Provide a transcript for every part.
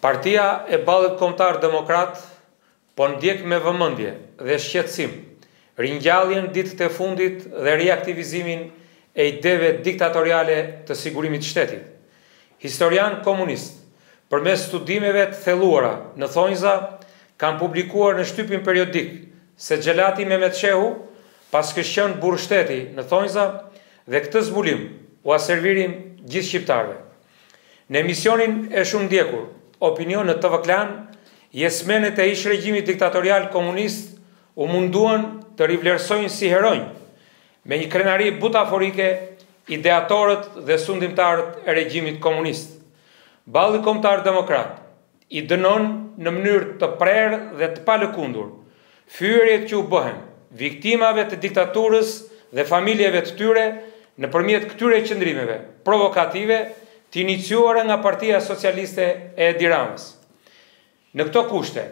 Partia e Ballit Kombëtar Demokrat po ndjek me vëmendje dhe shqetësim ringjalljen ditët e fundit dhe reaktivizimin e ideve diktatoriale të sigurimit të shtetit. Historian komunist, përmes studimeve të thelluara në thonjza, kanë publikuar në shtypin periodik se Xhelati Mehmet Shehu, pas kështë qenë burr shteti në thonjza, dhe këtë zbulim u aservirim gjithë shqiptarëve. Në emisionin e shumë ndjekur, Opinion në TV Klan, jesmenet e ish regjimit diktatorial komunist u munduan të rivlerësojnë si heronj me një krenari butaforike ideatorët dhe sundimtarët e regjimit komunist. Balli Kombëtar Demokrat i dënon në mënyrë të prerë dhe të palëkundur fyerjet që u bëhen viktimave të diktaturës dhe familjeve të tyre nëpërmjet këtyre qëndrimeve provokative të iniciuara nga Partia Socialiste e Edi Ramës. Në këto kushte,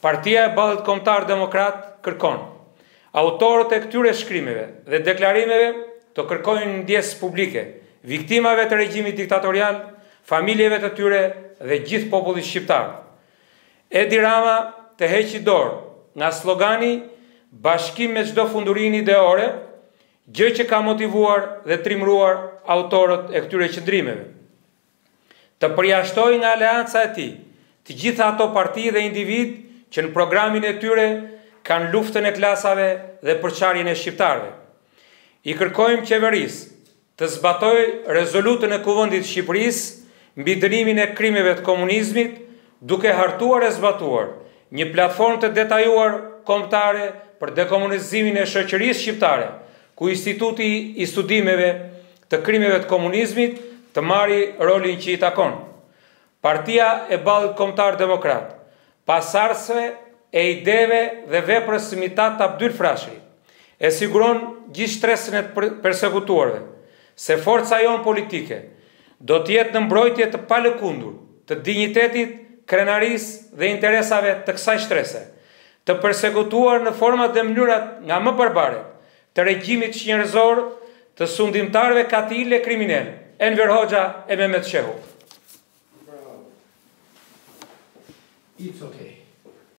Partia e Ballit Kombëtar Demokrat kërkon autorët e këtyre shkrimeve dhe deklarimeve të kërkojnë ndjesë publike viktimave të regjimit diktatorial, familjeve të tyre dhe gjithë popullit shqiptar. Edi Rama të heqi dorë nga slogani bashkim me çdo fundurin ideore, gjë që ka motivuar dhe trimruar autorët e këtyre qëndrimeve. Të përjashtoj nga aleanca e tij të gjitha ato parti dhe individ që në programin e tyre kanë luftën e klasave dhe përçarjen e shqiptarëve. I kërkojmë qeverisë të zbatojë rezolutën e Kuvendit të Shqipërisë mbi dënimin e krimeve të komunizmit, duke hartuar e zbatuar një platformë të detajuar kombëtare për dekomunizimin e shoqërisë shqiptare, ku Instituti i Studimeve të Krimeve të Komunizmit të marrë rolin që i takon. Partia e Ballit Kombëtar Demokrat, pasardhësve e ideve dhe veprës së Mitat Abdyl Frashëri, e siguron gjithë shtresën e persekutuarve se forca jonë politike do të jetë në mbrojtje të palëkundur të dinjitetit, krenarisë dhe interesave të kësaj shtrese, të persekutuar në format dhe mënyrat nga më barbaret të regjimit njerëzor të sundimtarëve katil e kriminal, Enver Hoxha e Mehmet Shehu. It's okay.